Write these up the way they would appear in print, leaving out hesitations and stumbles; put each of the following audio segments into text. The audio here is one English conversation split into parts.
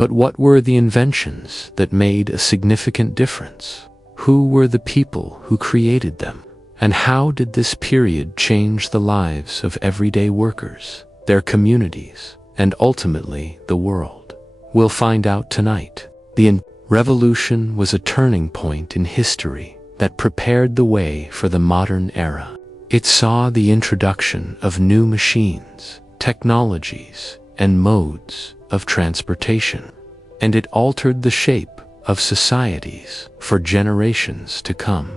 But what were the inventions that made a significant difference? Who were the people who created them? And how did this period change the lives of everyday workers, their communities, and ultimately the world? We'll find out tonight. The Revolution was a turning point in history that prepared the way for the modern era. It saw the introduction of new machines, technologies, and modes of transportation, and it altered the shape of societies for generations to come.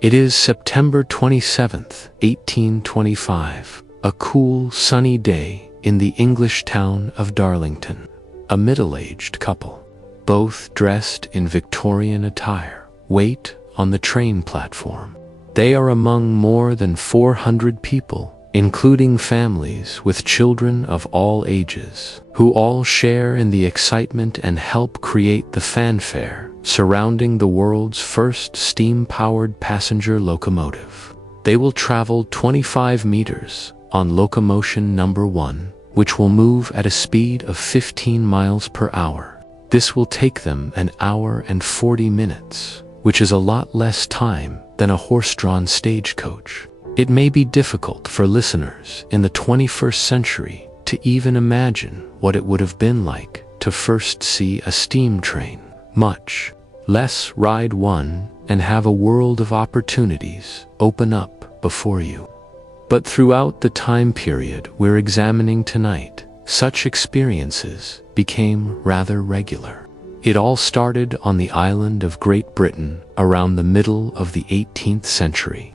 It is September 27th, 1825, a cool, sunny day in the English town of Darlington. A middle-aged couple, both dressed in Victorian attire, wait on the train platform. They are among more than 400 people, including families with children of all ages, who all share in the excitement and help create the fanfare surrounding the world's first steam-powered passenger locomotive. They will travel 25 meters on locomotion number 1, which will move at a speed of 15 miles per hour. This will take them an hour and 40 minutes, which is a lot less time than a horse-drawn stagecoach. It may be difficult for listeners in the 21st century to even imagine what it would have been like to first see a steam train, much less ride one and have a world of opportunities open up before you. But throughout the time period we're examining tonight, such experiences became rather regular. It all started on the island of Great Britain around the middle of the 18th century.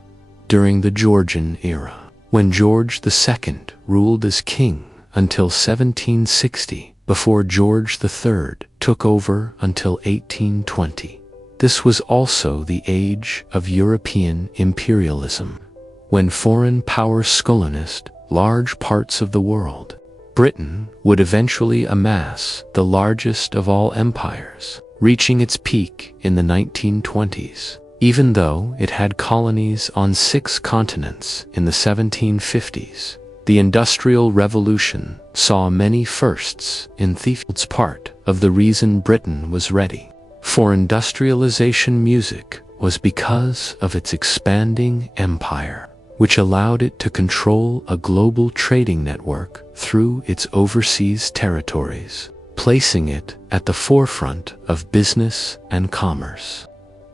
During the Georgian era, when George II ruled as king until 1760, before George III took over until 1820. This was also the age of European imperialism, when foreign powers colonized large parts of the world. Britain would eventually amass the largest of all empires, reaching its peak in the 1920s. Even though it had colonies on 6 continents in the 1750s, the Industrial Revolution saw many firsts in It's part of the reason Britain was ready for industrialization. Music was because of its expanding empire, which allowed it to control a global trading network through its overseas territories, placing it at the forefront of business and commerce.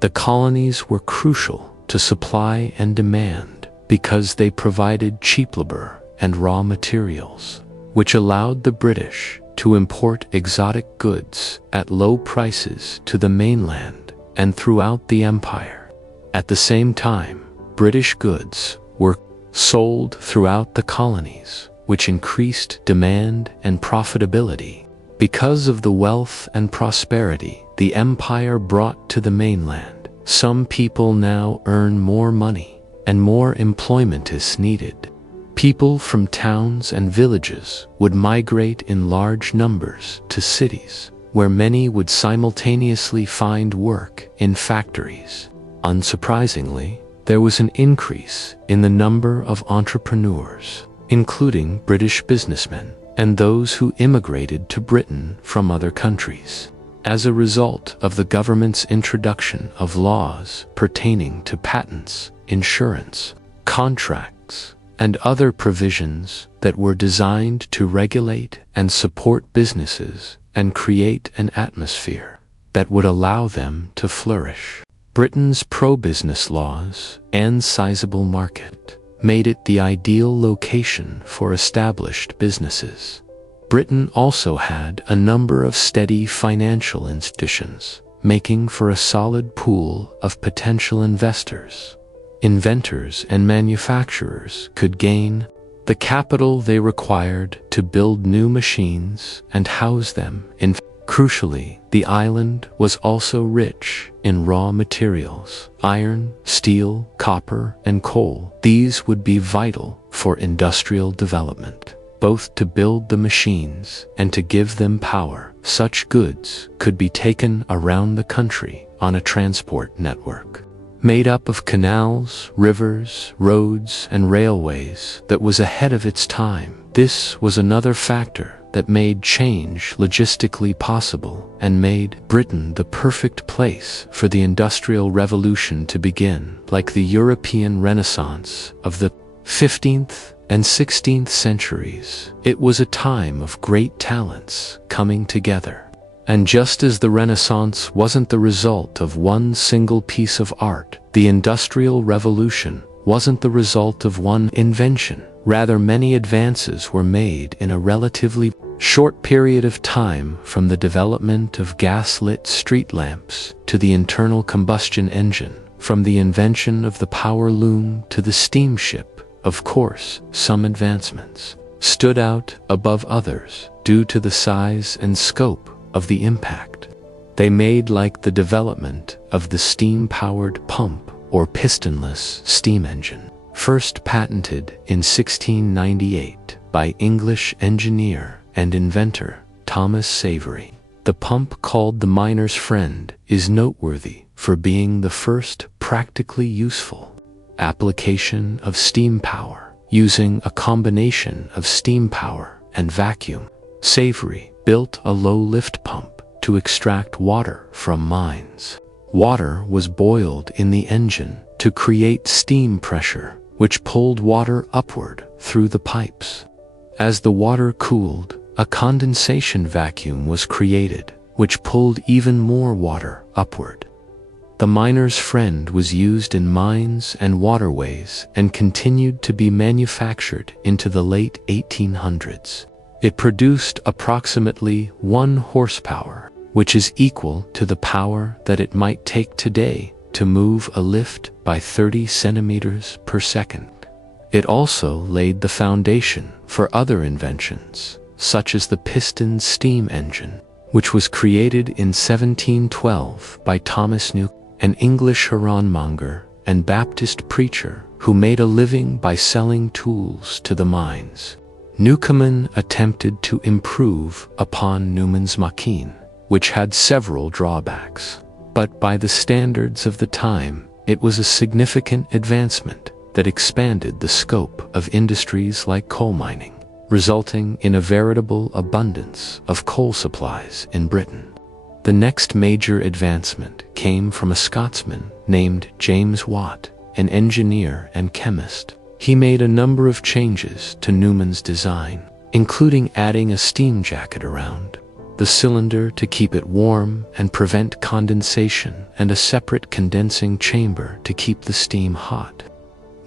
The colonies were crucial to supply and demand because they provided cheap labor and raw materials, which allowed the British to import exotic goods at low prices to the mainland and throughout the empire. At the same time, British goods were sold throughout the colonies, which increased demand and profitability. Because of the wealth and prosperity the empire brought to the mainland, some people now earn more money, and more employment is needed. People from towns and villages would migrate in large numbers to cities, where many would simultaneously find work in factories. Unsurprisingly, there was an increase in the number of entrepreneurs, including British businessmen and those who immigrated to Britain from other countries. As a result of the government's introduction of laws pertaining to patents, insurance, contracts, and other provisions that were designed to regulate and support businesses and create an atmosphere that would allow them to flourish. Britain's pro-business laws and sizable market made it the ideal location for established businesses. Britain also had a number of steady financial institutions, making for a solid pool of potential investors. Inventors and manufacturers could gain the capital they required to build new machines and house them in. Crucially, the island was also rich in raw materials: iron, steel, copper, and coal. These would be vital for industrial development, both to build the machines and to give them power. Such goods could be taken around the country on a transport network made up of canals, rivers, roads, and railways that was ahead of its time. This was another factor that made change logistically possible and made Britain the perfect place for the Industrial Revolution to begin. Like the European Renaissance of the 15th and 16th centuries, it was a time of great talents coming together. And just as the Renaissance wasn't the result of one single piece of art, the Industrial Revolution wasn't the result of one invention. Rather, many advances were made in a relatively short period of time, from the development of gas-lit street lamps to the internal combustion engine, from the invention of the power loom to the steamship. Of course, some advancements stood out above others due to the size and scope of the impact they made, like the development of the steam-powered pump or pistonless steam engine, first patented in 1698 by English engineer and inventor Thomas Savery. The pump, called the miner's friend, is noteworthy for being the first practically useful application of steam power, using a combination of steam power and vacuum. Savery built a low-lift pump to extract water from mines. Water was boiled in the engine to create steam pressure, which pulled water upward through the pipes. As the water cooled, a condensation vacuum was created, which pulled even more water upward. The miner's friend was used in mines and waterways and continued to be manufactured into the late 1800s. It produced approximately 1 horsepower, which is equal to the power that it might take today to move a lift by 30 centimeters per second. It also laid the foundation for other inventions, such as the piston steam engine, which was created in 1712 by Thomas Newcomen, an English ironmonger and Baptist preacher who made a living by selling tools to the mines. Newcomen attempted to improve upon Newman's machine, which had several drawbacks, but by the standards of the time, it was a significant advancement that expanded the scope of industries like coal mining, resulting in a veritable abundance of coal supplies in Britain. The next major advancement came from a Scotsman named James Watt, an engineer and chemist. He made a number of changes to Newman's design, including adding a steam jacket around the cylinder to keep it warm and prevent condensation, and a separate condensing chamber to keep the steam hot.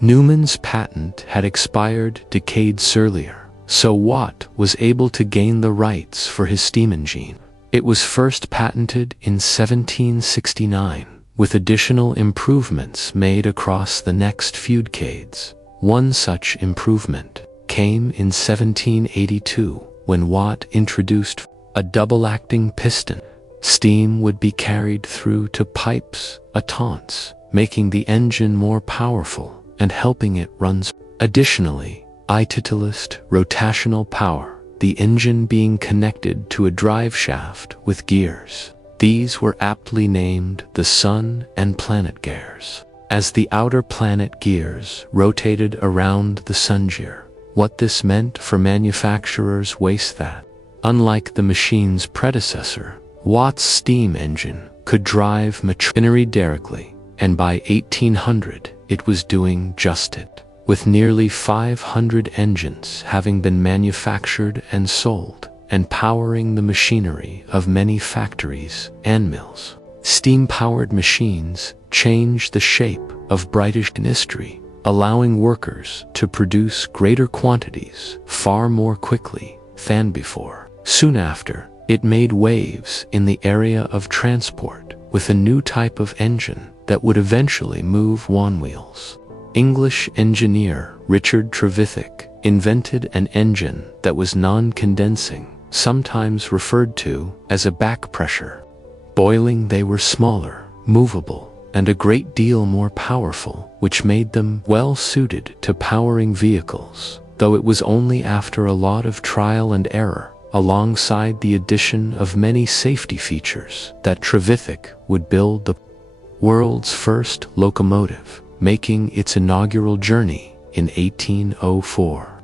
Newman's patent had expired decades earlier, so Watt was able to gain the rights for his steam engine. It was first patented in 1769, with additional improvements made across the next few decades. One such improvement came in 1782, when Watt introduced a double-acting piston. Steam would be carried through to pipes, attents, making the engine more powerful and helping it run. Additionally, utilized rotational power, the engine being connected to a drive shaft with gears. These were aptly named the Sun and Planet gears, as the outer planet gears rotated around the sun gear. What this meant for manufacturers was that, unlike the machine's predecessor, Watt's steam engine could drive machinery directly, and by 1800 it was doing just it, with nearly 500 engines having been manufactured and sold, and powering the machinery of many factories and mills. Steam-powered machines changed the shape of British industry, allowing workers to produce greater quantities far more quickly than before. Soon after, it made waves in the area of transport with a new type of engine that would eventually move on wheels. English engineer Richard Trevithick invented an engine that was non-condensing, sometimes referred to as a back pressure. Boiling, they were smaller, movable, and a great deal more powerful, which made them well suited to powering vehicles, though it was only after a lot of trial and error, alongside the addition of many safety features, that Trevithick would build the world's first locomotive, making its inaugural journey in 1804.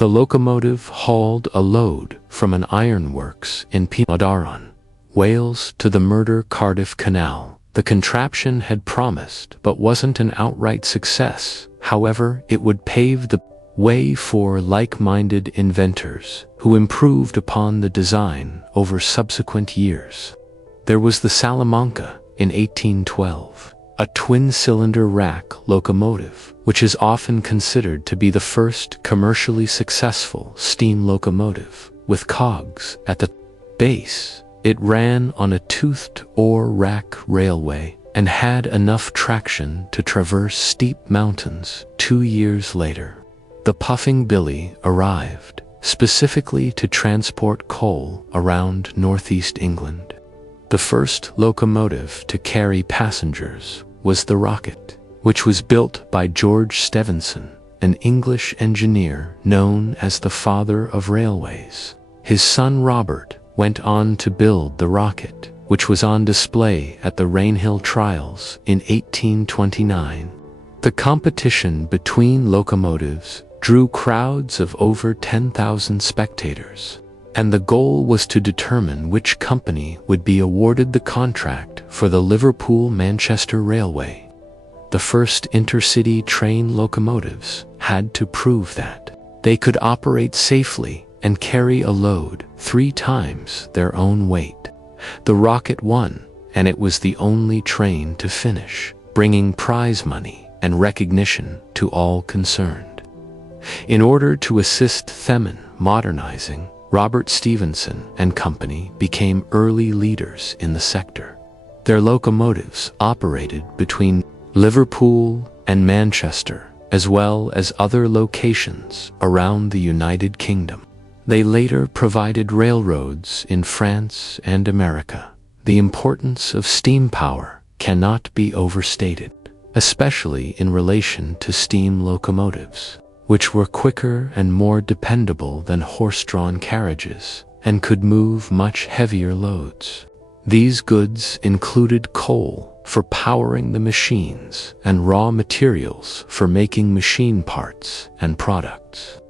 The locomotive hauled a load from an ironworks in Penardaran, Wales to the Murder Cardiff Canal. The contraption had promised but wasn't an outright success. However, it would pave the way for like-minded inventors who improved upon the design over subsequent years. There was the Salamanca in 1812, a twin-cylinder rack locomotive, which is often considered to be the first commercially successful steam locomotive, with cogs at the base. It ran on a toothed ore rack railway and had enough traction to traverse steep mountains. 2 years later, the Puffing Billy arrived, specifically to transport coal around northeast England. The first locomotive to carry passengers was the Rocket, which was built by George Stephenson, an English engineer known as the father of railways. His son Robert went on to build the Rocket, which was on display at the Rainhill Trials in 1829. The competition between locomotives drew crowds of over 10,000 spectators, and the goal was to determine which company would be awarded the contract for the Liverpool-Manchester Railway. The first intercity train locomotives had to prove that they could operate safely and carry a load 3 times their own weight. The Rocket won, and it was the only train to finish, bringing prize money and recognition to all concerned. In order to assist them in modernizing, Robert Stephenson and Company became early leaders in the sector. Their locomotives operated between Liverpool and Manchester, as well as other locations around the United Kingdom. They later provided railroads in France and America. The importance of steam power cannot be overstated, especially in relation to steam locomotives, which were quicker and more dependable than horse-drawn carriages and could move much heavier loads. These goods included coal for powering the machines and raw materials for making machine parts and products.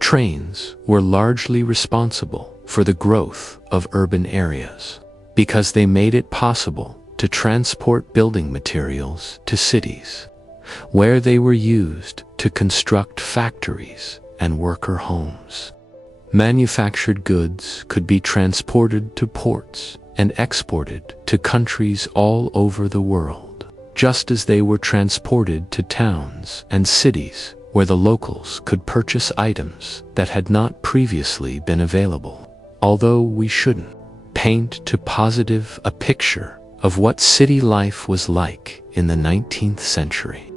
Trains were largely responsible for the growth of urban areas because they made it possible to transport building materials to cities, where they were used to construct factories and worker homes. Manufactured goods could be transported to ports and exported to countries all over the world, just as they were transported to towns and cities where the locals could purchase items that had not previously been available. Although we shouldn't paint too positive a picture of what city life was like in the 19th century.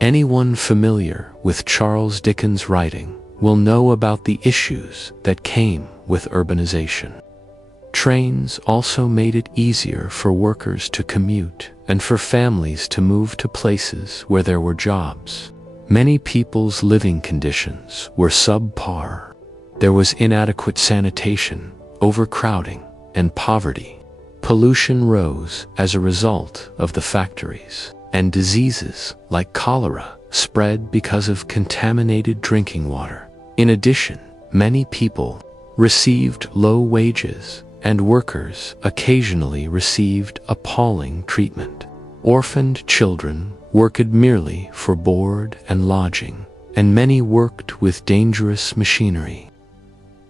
Anyone familiar with Charles Dickens' writing will know about the issues that came with urbanization. Trains also made it easier for workers to commute and for families to move to places where there were jobs. Many people's living conditions were subpar. There was inadequate sanitation, overcrowding, and poverty. Pollution rose as a result of the factories, and diseases like cholera spread because of contaminated drinking water. In addition, many people received low wages, and workers occasionally received appalling treatment. Orphaned children worked merely for board and lodging, and many worked with dangerous machinery.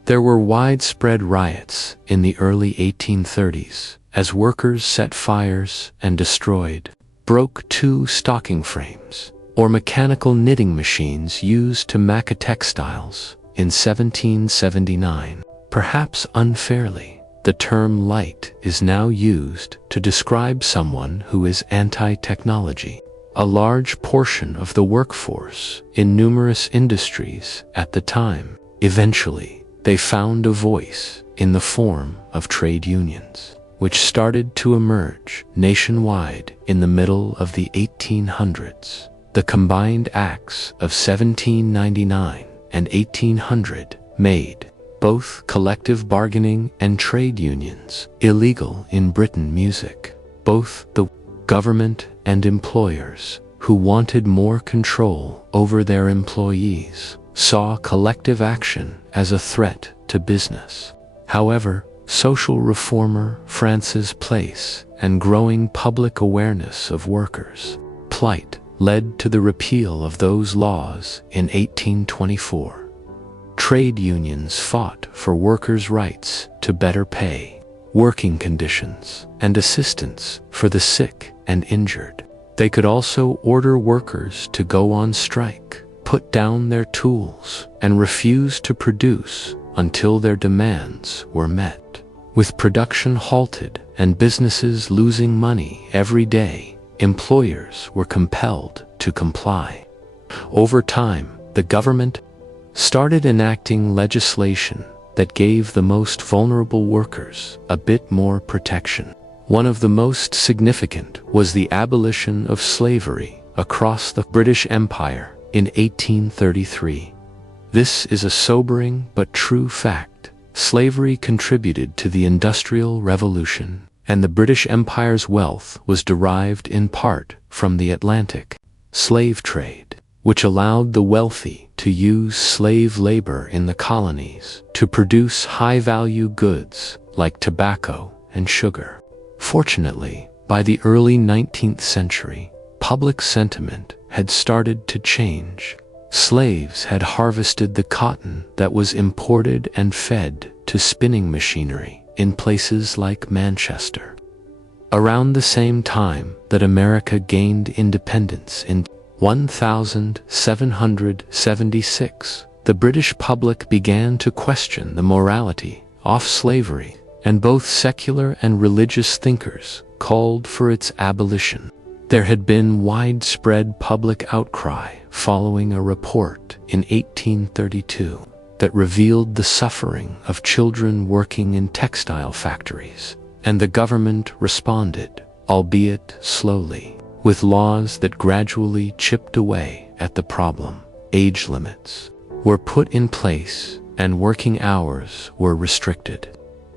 There were widespread riots in the early 1830s as workers set fires and destroyed, broke 2 stocking frames, or mechanical knitting machines used to make textiles. In 1779, perhaps unfairly, the term light is now used to describe someone who is anti-technology. A large portion of the workforce in numerous industries at the time, eventually, they found a voice in the form of trade unions, which started to emerge nationwide in the middle of the 1800s. The combined acts of 1799 and 1800 made both collective bargaining and trade unions illegal in Britain. Music. Both the government and employers, who wanted more control over their employees, saw collective action as a threat to business. However, social reformer Francis Place and growing public awareness of workers' plight led to the repeal of those laws in 1824. Trade unions fought for workers' rights to better pay, working conditions, and assistance for the sick and injured. They could also order workers to go on strike, put down their tools, and refuse to produce until their demands were met. With production halted and businesses losing money every day, employers were compelled to comply. Over time, the government started enacting legislation that gave the most vulnerable workers a bit more protection. One of the most significant was the abolition of slavery across the British Empire in 1833. This is a sobering but true fact. Slavery contributed to the Industrial Revolution, and the British Empire's wealth was derived in part from the Atlantic slave trade, which allowed the wealthy to use slave labor in the colonies to produce high-value goods like tobacco and sugar. Fortunately, by the early 19th century, public sentiment had started to change. Slaves had harvested the cotton that was imported and fed to spinning machinery in places like Manchester. Around the same time that America gained independence in 1776, the British public began to question the morality of slavery, and both secular and religious thinkers called for its abolition. There had been widespread public outcry following a report in 1832 that revealed the suffering of children working in textile factories, and the government responded, albeit slowly, with laws that gradually chipped away at the problem. Age limits were put in place and working hours were restricted.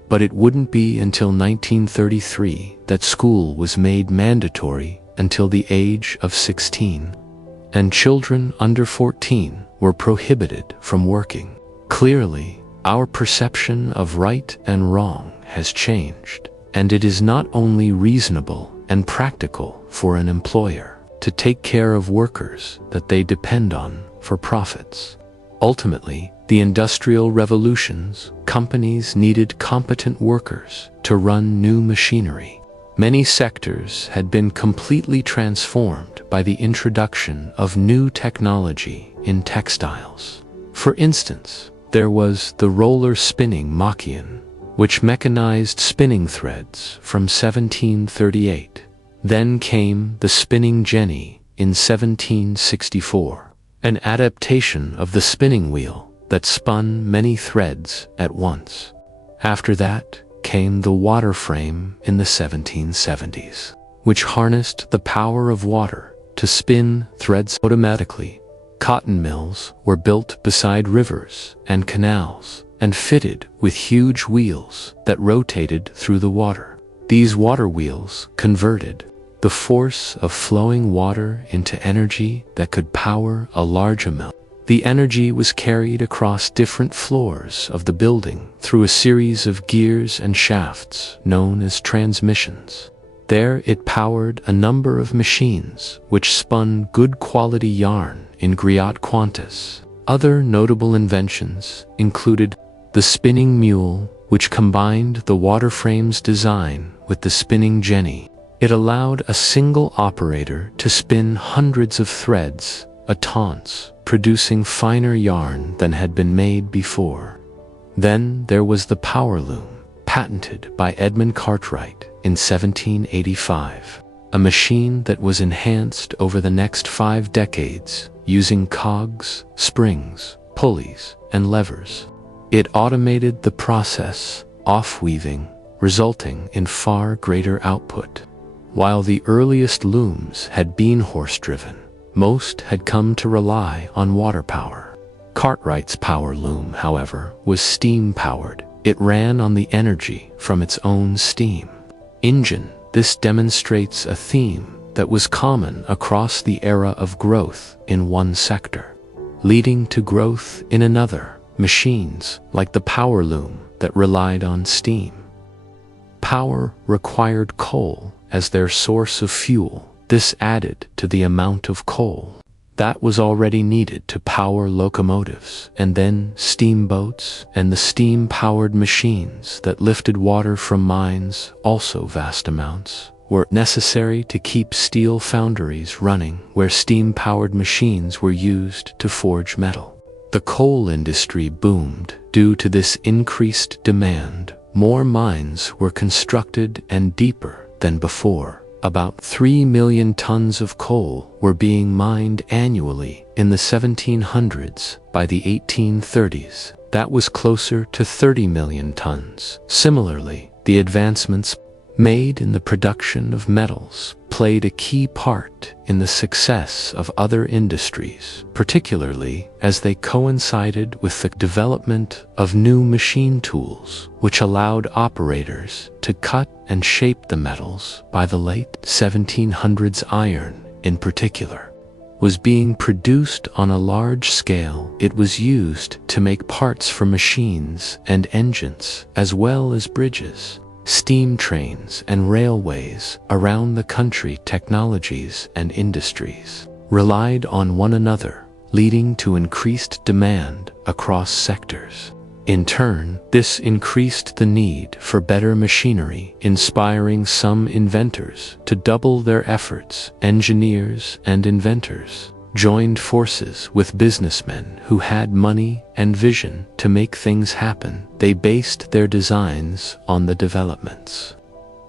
But it wouldn't be until 1933 that school was made mandatory until the age of 16, and children under 14 were prohibited from working. Clearly, our perception of right and wrong has changed, and it is not only reasonable and practical for an employer to take care of workers that they depend on for profits. Ultimately, the Industrial Revolution's companies needed competent workers to run new machinery. Many sectors had been completely transformed by the introduction of new technology in textiles. For instance, there was the roller spinning machine, which mechanized spinning threads from 1738. Then came the spinning jenny in 1764, an adaptation of the spinning wheel that spun many threads at once. After that came the water frame in the 1770s, which harnessed the power of water to spin threads automatically. Cotton mills were built beside rivers and canals and fitted with huge wheels that rotated through the water. These water wheels converted the force of flowing water into energy that could power a larger mill. The energy was carried across different floors of the building through a series of gears and shafts known as transmissions. There it powered a number of machines which spun good quality yarn in great quantities. Other notable inventions included the spinning mule, which combined the water frame's design with the spinning jenny. It allowed a single operator to spin hundreds of threads at once, producing finer yarn than had been made before. Then there was the power loom, patented by Edmund Cartwright in 1785, a machine that was enhanced over the next 5 decades using cogs, springs, pulleys, and levers. It automated the process of weaving, resulting in far greater output. While the earliest looms had been horse-driven, most had come to rely on water power. Cartwright's power loom, however, was steam-powered. It ran on the energy from its own steam engine. This demonstrates a theme that was common across the era of growth in one sector. leading to growth in another, machines like the power loom that relied on steam. Power required coal as their source of fuel. This added to the amount of coal that was already needed to power locomotives, and then steamboats and the steam-powered machines that lifted water from mines, also vast amounts, were necessary to keep steel foundries running where steam-powered machines were used to forge metal. The coal industry boomed. Due to this increased demand, more mines were constructed and deeper than before. About 3 million tons of coal were being mined annually in the 1700s. By the 1830s, that was closer to 30 million tons. Similarly, the advancements made in the production of metals played a key part in the success of other industries, particularly as they coincided with the development of new machine tools, which allowed operators to cut and shape the metals. By the late 1700s, iron, in particular, was being produced on a large scale. It was used to make parts for machines and engines, as well as bridges, steam trains, and railways around the country. Technologies and industries relied on one another, leading to increased demand across sectors. In turn, this increased the need for better machinery, inspiring some inventors to double their efforts. Engineers and inventors joined forces with businessmen who had money and vision to make things happen. They based their designs on the developments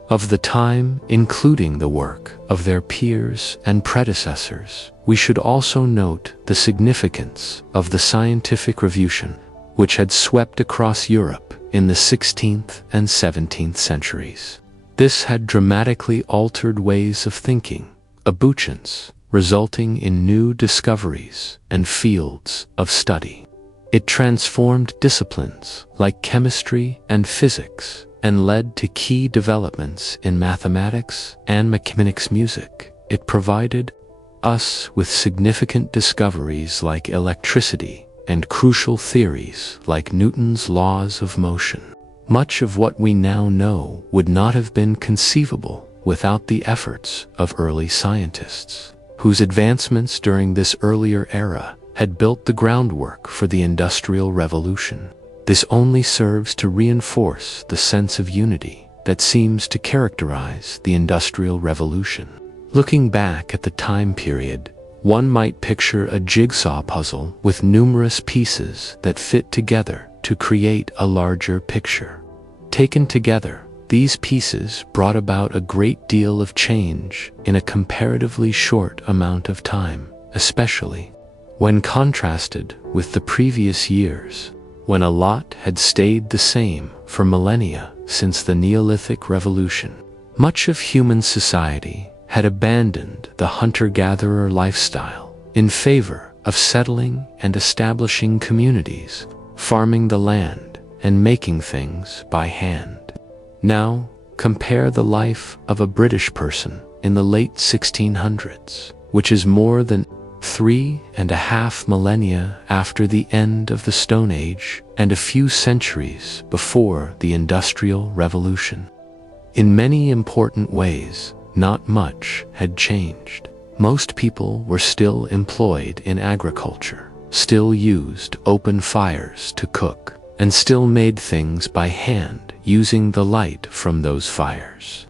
of the time, including the work of their peers and predecessors. We should also note the significance of the scientific revolution, which had swept across Europe in the 16th and 17th centuries. This had dramatically altered ways of thinking, evolutions, resulting in new discoveries and fields of study. It transformed disciplines like chemistry and physics and led to key developments in mathematics and mechanics. Music. It provided us with significant discoveries like electricity and crucial theories like Newton's laws of motion. Much of what we now know would not have been conceivable without the efforts of early scientists, whose advancements during this earlier era had built the groundwork for the Industrial Revolution. This only serves to reinforce the sense of unity that seems to characterize the Industrial Revolution. Looking back at the time period, one might picture a jigsaw puzzle with numerous pieces that fit together to create a larger picture. Taken together, these pieces brought about a great deal of change in a comparatively short amount of time, especially when contrasted with the previous years, when a lot had stayed the same for millennia since the Neolithic Revolution. Much of human society had abandoned the hunter-gatherer lifestyle in favor of settling and establishing communities, farming the land, and making things by hand. Now, compare the life of a British person in the late 1600s, which is more than 3.5 millennia after the end of the Stone Age and a few centuries before the Industrial Revolution. In many important ways, not much had changed. Most people were still employed in agriculture, still used open fires to cook, and still made things by hand using the light from those fires.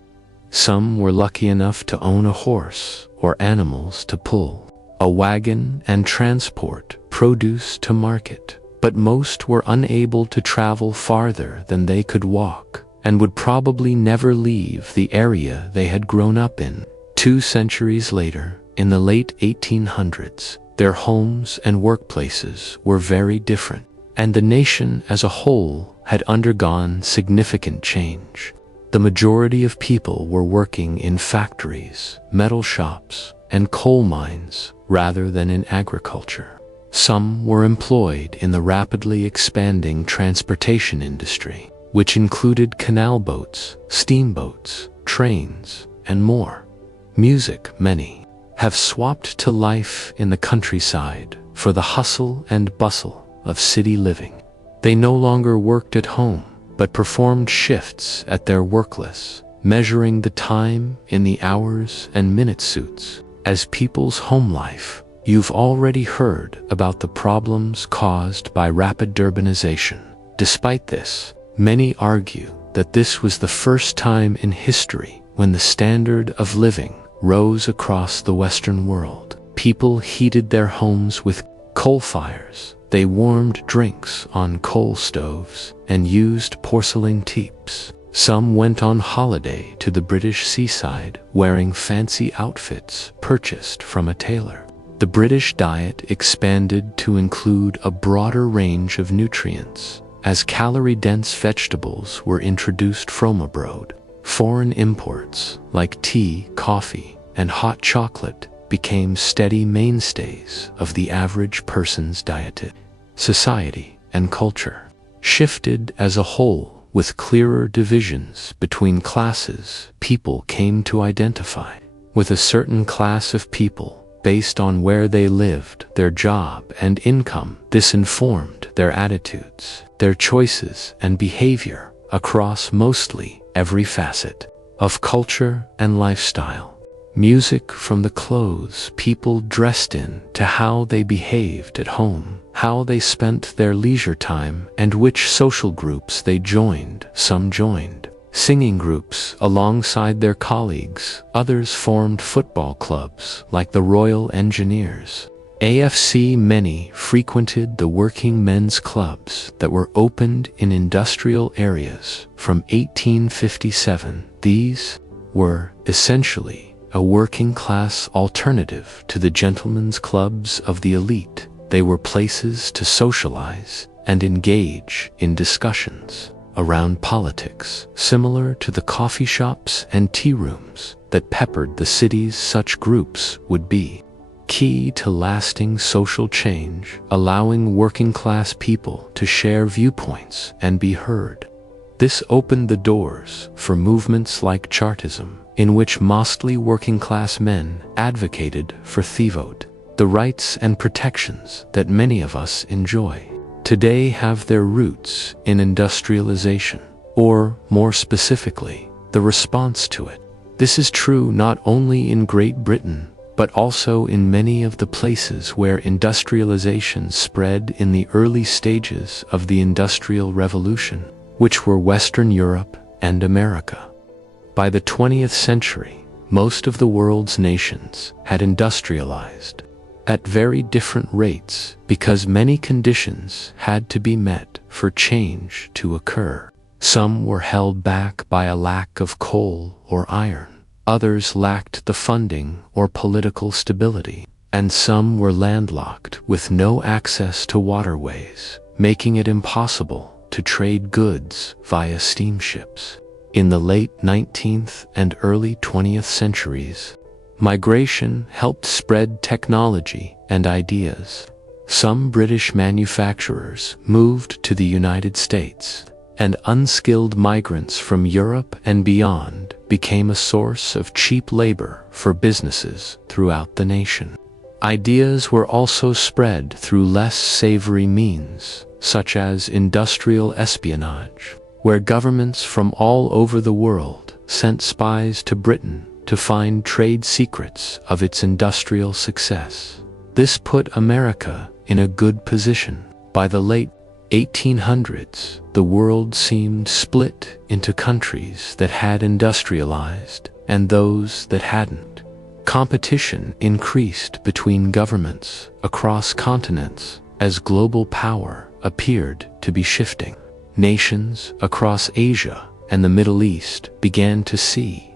Some were lucky enough to own a horse or animals to pull, a wagon, and transport produce to market, but most were unable to travel farther than they could walk, and would probably never leave the area they had grown up in. 2 centuries later, in the late 1800s, their homes and workplaces were very different, and the nation as a whole had undergone significant change. The majority of people were working in factories, metal shops, and coal mines rather than in agriculture. Some were employed in the rapidly expanding transportation industry, which included canal boats, steamboats, trains, and more. Music. Many have swapped to life in the countryside, for the hustle and bustle of city living. They no longer worked at home, but performed shifts at their workless, measuring the time in the hours and minute suits. As people's home life, you've already heard about the problems caused by rapid urbanization. Despite this, many argue that this was the first time in history when the standard of living rose across the Western world. People heated their homes with coal fires. They warmed drinks on coal stoves and used porcelain teeps. Some went on holiday to the British seaside wearing fancy outfits purchased from a tailor. The British diet expanded to include a broader range of nutrients, as calorie-dense vegetables were introduced from abroad. Foreign imports like tea, coffee, and hot chocolate became steady mainstays of the average person's diet. Society and culture shifted as a whole. With clearer divisions between classes, people came to identify with a certain class of people based on where they lived, their job, and income. This informed their attitudes, their choices, and behavior across mostly every facet of culture and lifestyle. Music from the clothes people dressed in to how they behaved at home, how they spent their leisure time, and which social groups they joined. Some joined singing groups alongside their colleagues. Others formed football clubs like the Royal Engineers. AFC. Many frequented the working men's clubs that were opened in industrial areas from 1857. These were essentially a working-class alternative to the gentlemen's clubs of the elite. They were places to socialize and engage in discussions around politics, similar to the coffee shops and tea rooms that peppered the cities. Such groups would be key to lasting social change, allowing working-class people to share viewpoints and be heard. This opened the doors for movements like Chartism, in which mostly working-class men advocated for the vote. The rights and protections that many of us enjoy today have their roots in industrialization, or more specifically, the response to it. This is true not only in Great Britain, but also in many of the places where industrialization spread in the early stages of the Industrial Revolution, which were Western Europe and America. By the 20th century, most of the world's nations had industrialized at very different rates because many conditions had to be met for change to occur. Some were held back by a lack of coal or iron, others lacked the funding or political stability, and some were landlocked with no access to waterways, making it impossible to trade goods via steamships. In the late 19th and early 20th centuries, migration helped spread technology and ideas. Some British manufacturers moved to the United States, and unskilled migrants from Europe and beyond became a source of cheap labor for businesses throughout the nation. Ideas were also spread through less savory means, such as industrial espionage, where governments from all over the world sent spies to Britain to find trade secrets of its industrial success. This put America in a good position. By the late 1800s, the world seemed split into countries that had industrialized and those that hadn't. Competition increased between governments across continents as global power appeared to be shifting. Nations across Asia and the Middle East began to see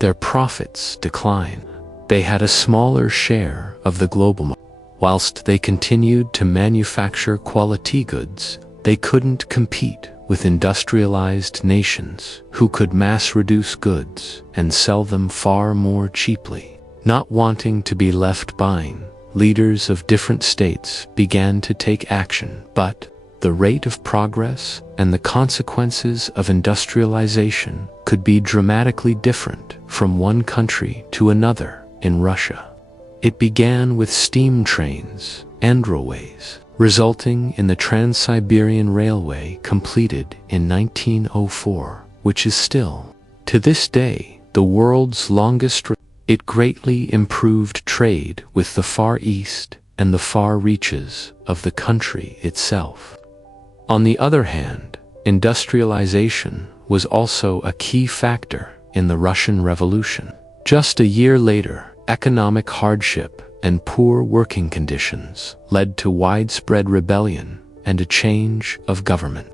their profits decline. They had a smaller share of the global market. Whilst they continued to manufacture quality goods, they couldn't compete with industrialized nations who could mass-produce goods and sell them far more cheaply. Not wanting to be left behind, leaders of different states began to take action, but the rate of progress and the consequences of industrialization could be dramatically different from one country to another. In Russia, it began with steam trains and railways, resulting in the Trans-Siberian Railway completed in 1904, which is still, to this day, the world's longest. It greatly improved trade with the Far East and the far reaches of the country itself. On the other hand, industrialization was also a key factor in the Russian Revolution. Just a year later, economic hardship and poor working conditions led to widespread rebellion and a change of government.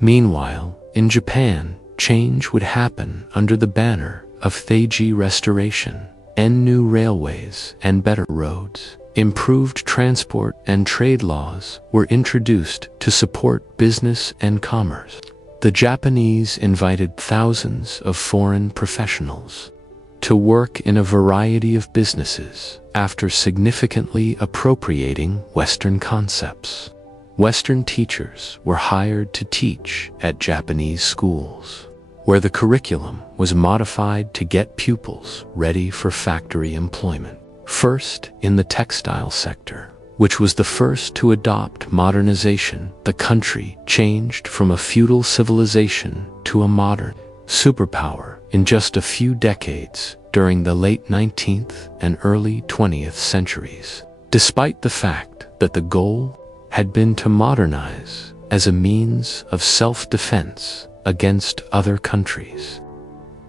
Meanwhile, in Japan, change would happen under the banner of Meiji Restoration, and new railways and better roads. Improved transport and trade laws were introduced to support business and commerce. The Japanese invited thousands of foreign professionals to work in a variety of businesses after significantly appropriating Western concepts. Western teachers were hired to teach at Japanese schools, where the curriculum was modified to get pupils ready for factory employment. First, in the textile sector, which was the first to adopt modernization, the country changed from a feudal civilization to a modern superpower in just a few decades during the late 19th and early 20th centuries, despite the fact that the goal had been to modernize as a means of self-defense against other countries.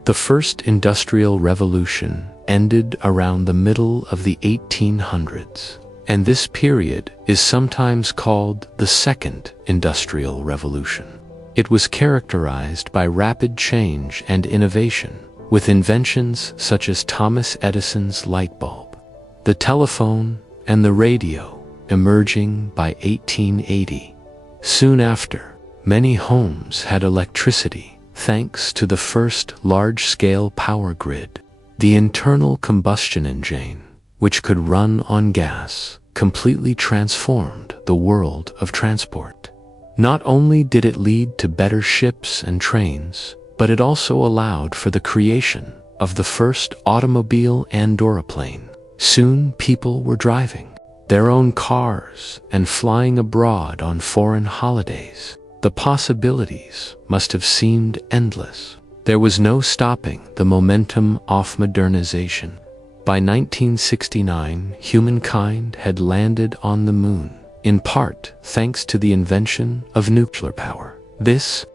The first industrial revolution ended around the middle of the 1800s, and this period is sometimes called the Second Industrial Revolution. It was characterized by rapid change and innovation, with inventions such as Thomas Edison's light bulb, the telephone, and the radio emerging by 1880. Soon after, many homes had electricity thanks to the first large-scale power grid. The internal combustion engine, which could run on gas, completely transformed the world of transport. Not only did it lead to better ships and trains, but it also allowed for the creation of the first automobile and aeroplane. Soon people were driving their own cars and flying abroad on foreign holidays. The possibilities must have seemed endless. There was no stopping the momentum of modernization. By 1969, humankind had landed on the moon, in part thanks to the invention of nuclear power. This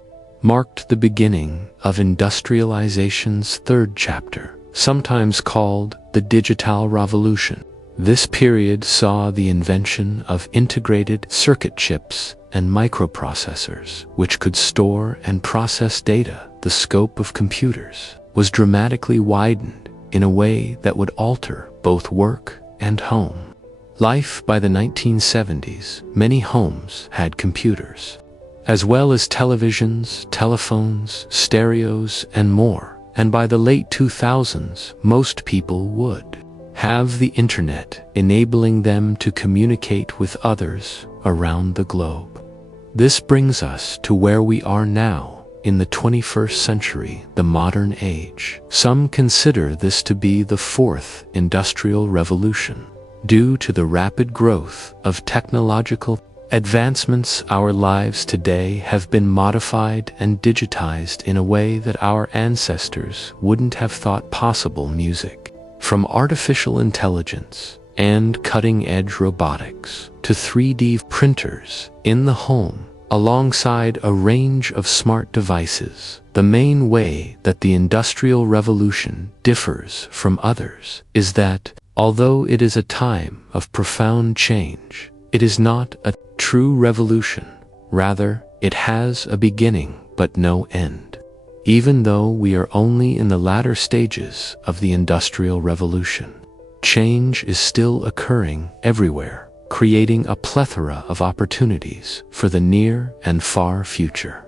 marked the beginning of industrialization's third chapter, sometimes called the digital revolution. This period saw the invention of integrated circuit chips and microprocessors, which could store and process data. The scope of computers was dramatically widened in a way that would alter both work and home life. By the 1970s, many homes had computers, as well as televisions, telephones, stereos, and more. And by the late 2000s, most people would have the internet, enabling them to communicate with others around the globe. This brings us to where we are now, in the 21st century, the modern age. Some consider this to be the fourth industrial revolution. Due to the rapid growth of technological advancements, our lives today have been modified and digitized in a way that our ancestors wouldn't have thought possible. Music, from artificial intelligence and cutting-edge robotics to 3D printers in the home, alongside a range of smart devices. The main way that the Industrial Revolution differs from others is that, although it is a time of profound change, it is not a true revolution. Rather, it has a beginning but no end. Even though we are only in the latter stages of the Industrial Revolution, change is still occurring everywhere, creating a plethora of opportunities for the near and far future.